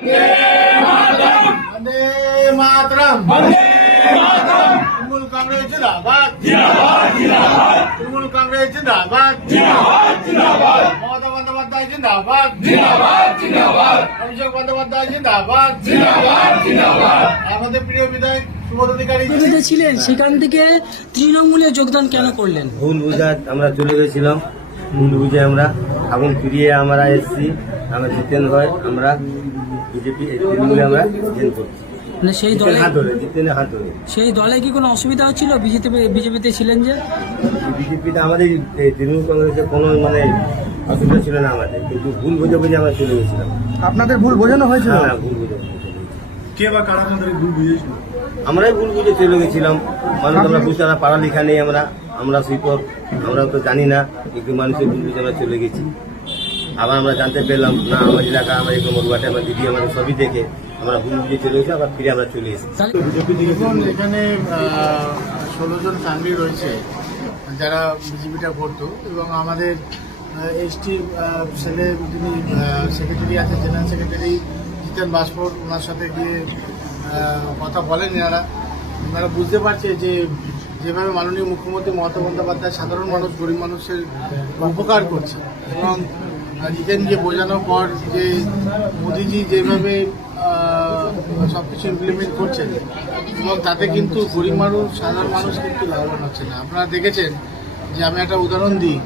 वंदे मातरम। तृणमूल कांग्रेस जिंदाबाद। तृणमूल कांग्रेस जिंदाबाद। ममता बंदोपाध्याय जिंदाबाद। अभिषेक बंदोपाध्याय जिंदाबाद। আমাদের প্রিয় বিধায়ক সুবোধ অধিকারী ছিলেন, সেখান থেকে তৃণমূলে যোগদান কেন করলেন? ভুল বুঝা আমরা চলে গেছিলাম, ভুল বুঝে আমরা এখন ফিরিয়ে আমরা এসেছি। আমরা জিতেন হয়, আমরা বিজেপি তৃণমূলে আমরা জেন করছি। মানে সেই দলে জিতেনের হাত ধরে সেই দলে কি কোনো অসুবিধা হচ্ছিল? বিজেপিতে ছিলেন যে? বিজেপিতে আমাদের এই তৃণমূল কংগ্রেসের কোনো মানে অসুবিধা ছিল না আমাদের, কিন্তু ভুল বুঝে বুঝে আমরা চলে গেছিলাম। আপনাদের ভুল বোঝানো হয়েছিল? হ্যাঁ, ভুল বুঝে কে বা কারা আপনাদের ভুল বুঝিয়েছিল? আমরাই ভুল বুঝে চলে গেছিলাম। মানুষ আমরা বুঝতে পারা পড়ালেখা নেই, আমরা শিক্ষক, আমরা তো জানি না, কিন্তু মানুষের ভুল বুঝে আমরা চলে গেছি। আবার আমরা জানতে পেলাম না আমার এলাকা, আমার এই মরুয়াটে আমার দিদি, আমাদের সবই দেখে আমরা ভুল বুঝে চলে গেছি, আবার ফিরে আমরা চলে এসেছি। দেখুন, এখানে 16 জন ফ্যামিলি রয়েছে যারা বিজেপিটা করতো, এবং আমাদের এসটি সেলে যিনি সেক্রেটারি আছে, জেনারেল সেক্রেটারি জিতেন বাসপুর, ওনার সাথে গিয়ে কথা বলেন। এনারা বুঝতে পারছে যে যেভাবে মাননীয় মুখ্যমন্ত্রী মমতা বন্দ্যোপাধ্যায় সাধারণ মানুষ, গরিব মানুষের উপকার করছে, এবং জিতেনকে বোঝানোর পর যে মোদিজি যেভাবে সবকিছু ইমপ্লিমেন্ট করছেন, এবং তাতে কিন্তু গরিব মানুষ, সাধারণ মানুষ কিন্তু লাভবান হচ্ছে না। আপনারা দেখেছেন যে আমি একটা উদাহরণ দিই,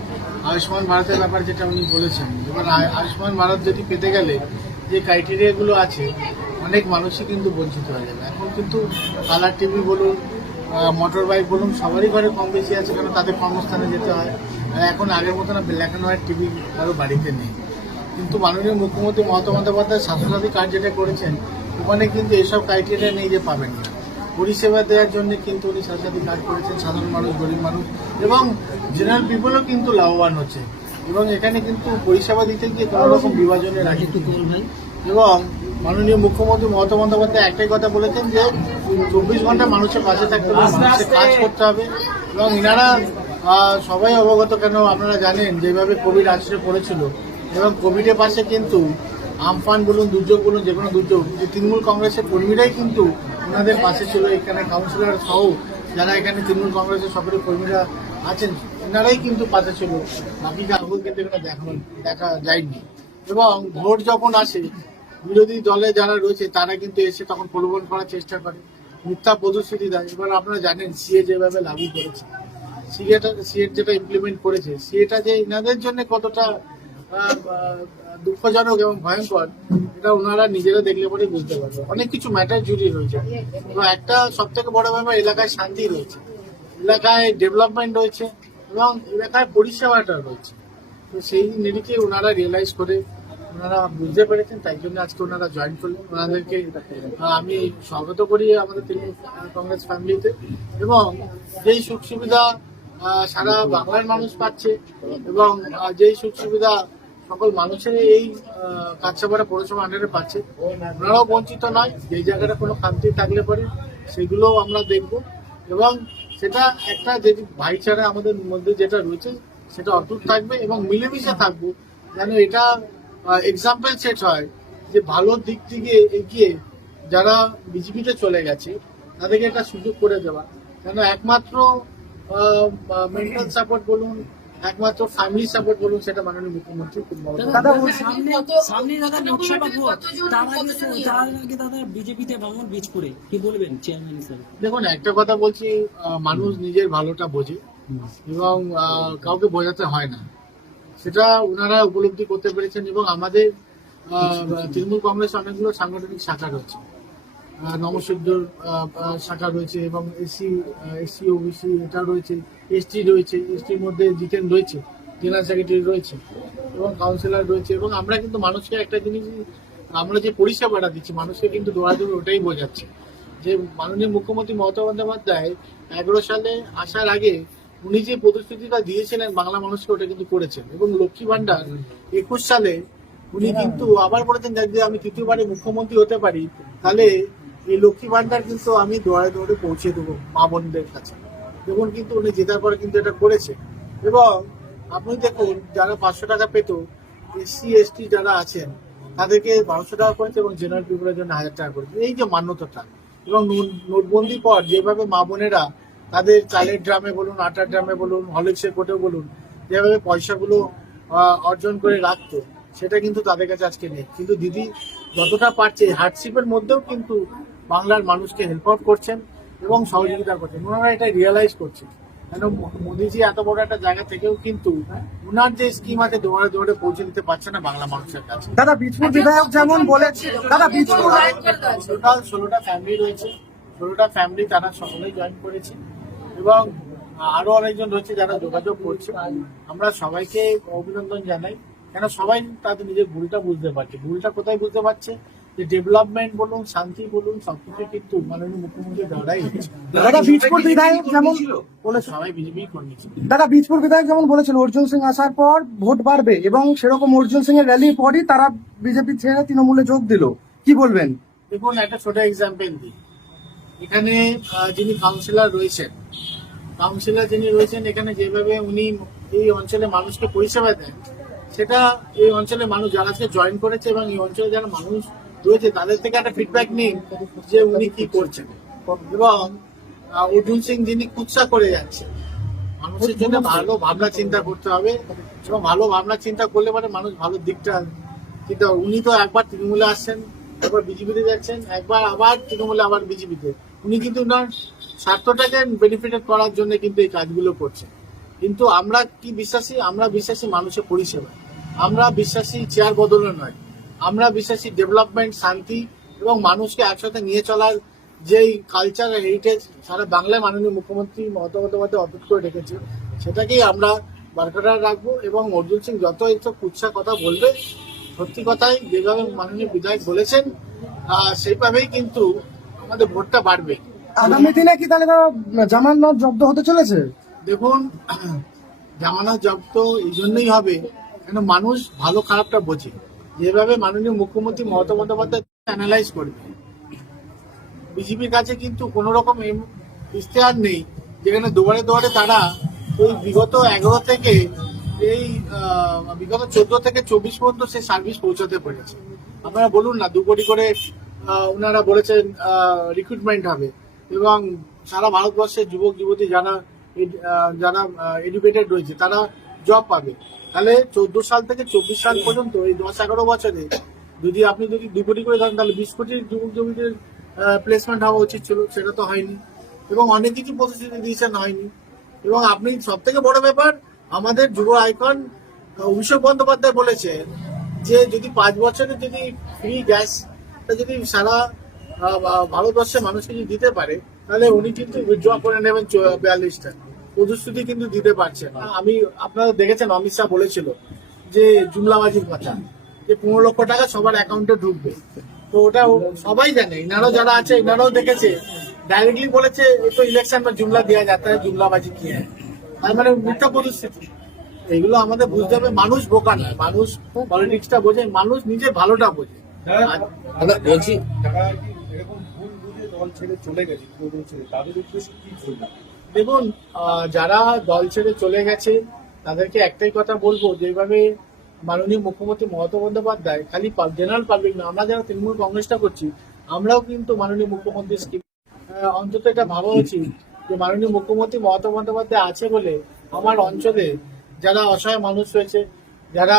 আয়ুষ্মান ভারতের ব্যাপার যেটা উনি বলেছেন। এবার আয়ুষ্মান ভারত যদি পেতে গেলে যে ক্রাইটেরিয়াগুলো আছে, অনেক মানুষই কিন্তু বঞ্চিত হয়ে যাবে। এখন কিন্তু কালার টিভি বলুন, মোটর বাইক বলুন, সবারই ঘরে কম বেশি আছে, কারণ তাদের কর্মস্থানে যেতে হয়। এখন আগের মতো না ব্ল্যাক অ্যান্ড হোয়াইট টিভি কারো বাড়িতে নেই। কিন্তু মাননীয় মুখ্যমন্ত্রী মমতা বন্দ্যোপাধ্যায় স্বাস্থ্যসাথী কার্ড যেটা করেছেন, ওখানে কিন্তু এসব ক্রাইটেরিয়া নেই যে পাবেন না। পরিষেবা দেওয়ার জন্য কিন্তু উনি স্বাস্থ্যসাথী কার্ড করেছেন। সাধারণ মানুষ, গরিব মানুষ এবং জেনারেল পিপলও কিন্তু লাভবান হচ্ছে, এবং এখানে কিন্তু পরিষেবা দিতে গিয়ে কোনো রকম বিভাজনের রাজনীতি নেই। এবং মাননীয় মুখ্যমন্ত্রী মমতা বন্দ্যোপাধ্যায় একটাই কথা বলেছেন যে 24 ঘন্টা মানুষের পাশে থাকতে হবে, মানুষের কাজ করতে হবে। এবং এনারা সবাই অবগত, কেন আপনারা জানেন যেভাবে কোভিড আছড়ে পড়েছিল, এবং কোভিডের পাশে কিন্তু আমফান বলুন, দুর্যোগ বলুন, যে কোনো দুর্যোগ, যে তৃণমূল কংগ্রেসের কর্মীরাই কিন্তু ওনাদের পাশে ছিল। এখানে কাউন্সিলর সহ যারা এখানে তৃণমূল কংগ্রেসের সকলের কর্মীরা আছেন, এনারাই কিন্তু পাশে ছিল। বাকি কাউকে কিন্তু এখানে দেখা যায়নি। এবং ভোট যখন আসে, বিরোধী দলে যারা রয়েছে তারা কিন্তু এসে তখন প্রলোভন করার চেষ্টা করে, মিথ্যা প্রতিশ্রুতি দেয়। এবার আপনারা জানেন সিএ যেভাবে লাগু করেছে, সিএ যেটা ইমপ্লিমেন্ট করেছে, সিএটা যে এনাদের জন্য কতটা দুঃখজনক এবং ভয়ঙ্কর, এটা ওনারা নিজেরা দেখলে পরে বুঝতে পারবে। অনেক কিছু ম্যাটার জড়িয়ে রয়েছে, এবং একটা সব থেকে বড় ব্যাপার, এলাকায় শান্তি রয়েছে, এলাকায় ডেভেলপমেন্ট রয়েছে, এবং এলাকায় পরিষেবাটা রয়েছে। তো সেই নিরিখে ওনারা রিয়েলাইজ করে ওনারা বুঝতে পেরেছেন, তাই জন্য আজকে ওনারা জয়েন করলেন। ওনাদেরকে আমি স্বাগত করি আমাদের তৃণমূল কংগ্রেস ফ্যামিলিতে। এবং যেই সুখ সুবিধা সারা বাংলার মানুষ পাচ্ছে, এবং যেই সুখ সুবিধা সকল মানুষের এই কাছাপাড়া পৌরসভা আন্ডারে পাচ্ছে, ওনারাও বঞ্চিত নয়। যেই জায়গাটা কোনো খামতি থাকলে পরে সেগুলোও আমরা দেখব, এবং সেটা একটা যে ভাইচারা আমাদের মধ্যে যেটা রয়েছে সেটা অটুট থাকবে, এবং মিলেমিশে থাকবো, যেন এটা এক্সাম্পল সেট হয় যে ভালোর দিক থেকে এগিয়ে যারা বিজেপিতে চলে গেছে তাদেরকে একটা সুযোগ করে দেওয়া। কেন একমাত্র মেন্টাল সাপোর্ট বলুন, একমাত্র ফ্যামিলি সাপোর্ট বলুন, সেটা মাননীয় মুখ্যমন্ত্রী খুব বড়। দেখুন, একটা কথা বলছি, মানুষ নিজের ভালোটা বোঝে, এবং কাউকে বোঝাতে হয় না, সেটা ওনারা উপলব্ধি করতে পেরেছেন। এবং আমাদের তৃণমূল কংগ্রেস অনেকগুলো সাংগঠনিক শাখা রয়েছে, নমসিদ্ধর শাখা রয়েছে, এবং এসসি ওবিসি এটা রয়েছে, এসটি রয়েছে, এসটির মধ্যে জিতেন রয়েছে, জেনারেল সেক্রেটারি রয়েছে, এবং কাউন্সিলর রয়েছে। এবং আমরা কিন্তু মানুষকে একটা জিনিস, আমরা যে পরিষেবাটা দিচ্ছি মানুষকে কিন্তু দৌড়াদৌড়ি ওটাই বোঝাচ্ছে যে মাননীয় মুখ্যমন্ত্রী মমতা বন্দ্যোপাধ্যায় 11 সালে আসার আগে উনি যে প্রতিশ্রুতিটা দিয়েছিলেন বাংলা মানুষকে, ওটা কিন্তু করেছেন। এবং লক্ষ্মী ভান্ডার 21 সালে উনি কিন্তু আবার বলেছেন যদি আমি তৃতীয়বারে মুখ্যমন্ত্রী হতে পারি, তাহলে এই লক্ষ্মী ভান্ডার কিন্তু আমি দৌড়ে দৌড়ে পৌঁছে দেবো মা বোনদের কাছে। দেখুন, কিন্তু উনি জেতার পরে কিন্তু এটা করেছে। এবং আপনি দেখুন, যারা 500 টাকা পেত, এসসি এসটি যারা আছেন, তাদেরকে 1200 টাকা করেছে এবং জেনারেল পিপুলের জন্য 1000 টাকা করেছে। এই যে মান্যতাটা এবং নোটবন্দি পর যেভাবে মা বোনেরা তাদের চালের ড্রামে বলুন, আটার ড্রামে বলুন, হরলিক্সের কোটে বলুন, যেভাবে পয়সাগুলো অর্জন করে রাখতো, সেটা কিন্তু তাদের কাছে আজকে নেই। কিন্তু দিদি যতটা পারছে হার্ডশিপের মধ্যেও কিন্তু বাংলার মানুষকে হেল্প আউট করছেন এবং সহযোগিতা করছেন। ওনারা এটা রিয়েলাইজ করছেন, কেন মোদিজি এত বড় একটা জায়গা থেকেও কিন্তু ওনার যে স্কিম আছে দৌড়ে দৌড়ে পৌঁছে দিতে পারছে না বাংলা মানুষের কাছে। দাদা বীজপুর বিধায়ক যেমন বলেছে, দাদা বীজপুর টোটাল 16টা ফ্যামিলি রয়েছে, 16টা ফ্যামিলি তারা সকলেই জয়েন করেছে এবং আরো অনেকজন রয়েছে যারা যোগাযোগ করছে। আমরা সবাইকে অভিনন্দন জানাই, কেন সবাই তাদের নিজের ভুলটা বুঝতে পারছে। ভুলটা কোথায় বুঝতে পারছে, যে ডেভেলপমেন্ট বলুন, শান্তি বলুন, সবকিছু কিন্তু মাননীয় মুখ্যমন্ত্রীর দ্বারাই হচ্ছে। দাদা বীজপুর বিধায়ক যেমন বলে সবাই বিজেপি কর্মী। দাদা বীজপুর বিধায়ক যেমন বলেছিল অর্জুন সিং আসার পর ভোট বাড়বে এবং সেরকম অর্জুন সিং এর র্যালির পরই তারা বিজেপি ছেড়ে তৃণমূলে যোগ দিল, কি বলবেন? দেখুন, একটা ছোট এক্সাম্পল দিই। এখানে যিনি কাউন্সিলর রয়েছেন, এখানে যেভাবে উনি এই অঞ্চলে মানুষকে পরিষেবা দেন, সেটা এই অঞ্চলের মানুষ যারা আজকে জয়েন করেছে এবং এই অঞ্চলে যারা মানুষ রয়েছে তাদের থেকে একটা ফিডব্যাক নিন যে উনি কি করছেন। এবং অর্জুন সিং যিনি কুৎসা করে যাচ্ছে, মানুষের জন্য ভালো ভাবনা চিন্তা করতে হবে এবং ভালো ভাবনা চিন্তা করলে পরে মানুষ ভালো দিকটা চিন্তা। উনি তো একবার তৃণমূলে আসছেন, একবার বিজেপিতে যাচ্ছেন, একবার আবার তৃণমূলে আবার বিজেপিতে। উনি কিন্তু ওনার স্বার্থটাকে বেনিফিটেড করার জন্য কিন্তু এই কাজগুলো করছেন। কিন্তু আমরা কি বিশ্বাসী? আমরা বিশ্বাসী মানুষের পরিষেবা, আমরা বিশ্বাসী চেয়ার বদলে নয়, আমরা বিশ্বাসী ডেভেলপমেন্ট, শান্তি এবং মানুষকে একসাথে নিয়ে চলার যেই কালচার হেরিটেজ সারা বাংলায় মাননীয় মুখ্যমন্ত্রী মমতা বন্দ্যোপাধ্যায় অটুট করে রেখেছে, সেটাকেই আমরা বরকরার রাখবো। এবং অর্জুন সিং যত এইসব কুৎসা কথা বলবে, সত্যি কথাই যেভাবে মাননীয় বিধায়ক বলেছেন সেইভাবেই কিন্তু আমাদের ভোটটা বাড়বে। আগামী দিনে কি তাহলে জামানত জব্দ হতে চলেছে? দেখুন, জামানত জব্দ এই জন্যই হবে কেন মানুষ ভালো খারাপটা বোঝে। যেভাবে মাননীয় মুখ্যমন্ত্রী মমতা বন্দ্যোপাধ্যায় অ্যানালাইজ করবে, বিজেপির কাছে কিন্তু কোন রকম ইশতেহার নেই যেখানে দুয়ারে দুয়ারে তারা ওই বিগত 11 থেকে বিগত 14 থেকে 24 পর্যন্ত সে সার্ভিস পৌঁছাতে পেরেছে। আপনারা বলুন না, 2 কোটি করে ওনারা বলেছেন রিক্রুটমেন্ট হবে এবং সারা ভারতবর্ষের যুবক যুবতী যারা এডুকেটেড রয়েছে তারা জব পাবে। তাহলে 14 সাল থেকে 24 সাল পর্যন্ত এই 10-11 বছরে যদি আপনি 2 কোটি করে ধরেন, তাহলে 20 কোটির যুবক যুবতীদের প্লেসমেন্ট হওয়া উচিত ছিল, সেটা তো হয়নি। এবং অনেক কিছু প্রতিশ্রুতি দিয়েছেন, হয়নি। এবং আপনি সব থেকে বড় ব্যাপার, আমাদের যুব আইকন অভিষেক বন্দ্যোপাধ্যায় বলেছেন যে যদি 5 বছরে যদি ফ্রি গ্যাস যদি সারা ভারতবর্ষের মানুষকে যদি দিতে পারে, তাহলে উনি কিন্তু উইথড্র করে নেবেন 42টা। প্রতিশ্রুতি কিন্তু দিতে পারছেন। আপনারা দেখেছেন অমিত শাহ বলেছিল যে জুমলাবাজির কথা, যে 15 লক্ষ টাকা সবার অ্যাকাউন্টে ঢুকবে। তো ওটা সবাই জানে, ইনারাও যারা আছে ইনারাও দেখেছে, ডাইরেক্টলি বলেছে তো ইলেকশন में जुमला दिया जाता है, जुमलाबाजी की है। তার মানে মিথ্যা প্রতিশ্রুতি। এগুলো আমাদের বুঝতে হবে, মানুষ বোকা নয়, মানুষ পলিটিক্সটা বোঝে, মানুষ নিজের ভালোটা বোঝে। বলছি দেখুন, যারা দল ছেড়ে চলে গেছে তাদেরকে একটাই কথা বলবো, যেভাবে মাননীয় মুখ্যমন্ত্রী মমতা বন্দ্যোপাধ্যায় খালি জেনারেল পাবলিক না, আমরা যারা তৃণমূল কংগ্রেসটা করছি আমরাও কিন্তু মাননীয় মুখ্যমন্ত্রীর স্কিম অন্তত এটা ভাবা উচিত যে মাননীয় মুখ্যমন্ত্রী মমতা বন্দ্যোপাধ্যায় আছে বলে আমার অঞ্চলে যারা অসহায় মানুষ রয়েছে, যারা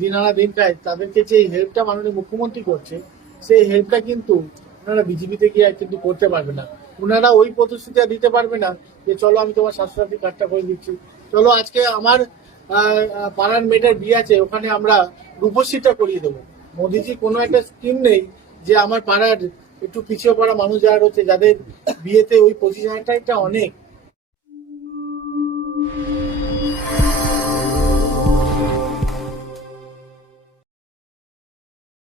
দিন আনা দিন খায়, তাদেরকে যে হেল্পটা মাননীয় মুখ্যমন্ত্রী করছে, সেই হেল্পটা কিন্তু ওনারা বিজেপিতে গিয়ে কিন্তু করতে পারবে না। ওনারা ওই প্রতিশ্রুতিটা দিতে পারবে না যে চলো আমি তোমার স্বাস্থ্যসাথী কার্ডটা করে দিচ্ছি, চলো আজকে আমার পাড়ার মেয়েটার বিয়ে আছে ওখানে আমরা রূপশ্রীটা করিয়ে দেবো। মোদিজি কোনো একটা স্কিম নেই যে আমার পাড়ার একটু পিছিয়ে পড়া মানুষ যারা রয়েছে যাদের বিয়েতে ওই 25,000 টাকা অনেক।